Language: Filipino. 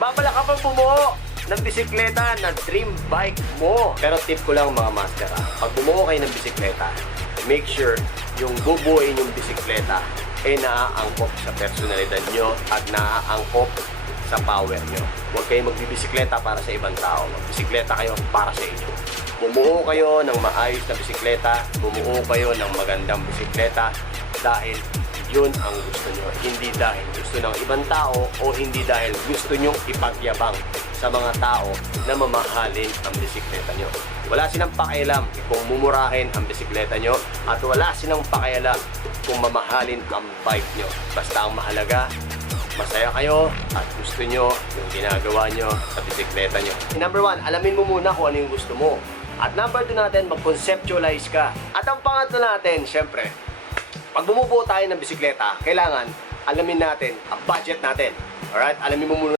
Nagbabalak ka pang bumuo ng bisikleta na dream bike mo. Pero tip ko lang mga master, pag bumuo kayo ng bisikleta, make sure yung bubuuin yung bisikleta naaangkop sa personalidad nyo at naaangkop sa power nyo. Huwag kayong magbibisikleta para sa ibang tao. Magbisikleta kayo para sa inyo. Bumuo kayo ng maayos na bisikleta, bumuo kayo ng magandang bisikleta dahil yun ang gusto nyo. Hindi dahil gusto ng ibang tao o hindi dahil gusto nyong ipagyabang sa mga tao na mamahalin ang bisikleta nyo. Wala silang pakialam kung mumurahin ang bisikleta nyo at wala silang pakialam kung mamahalin ang bike nyo. Basta ang mahalaga, masaya kayo at gusto nyo yung ginagawa nyo sa bisikleta nyo. Number 1, alamin mo muna kung ano yung gusto mo. At number 2 natin, mag-conceptualize ka. At ang pangatlo natin, syempre, pag bumubuo tayo ng bisikleta, kailangan alamin natin ang budget natin. Alright? Alamin mo muna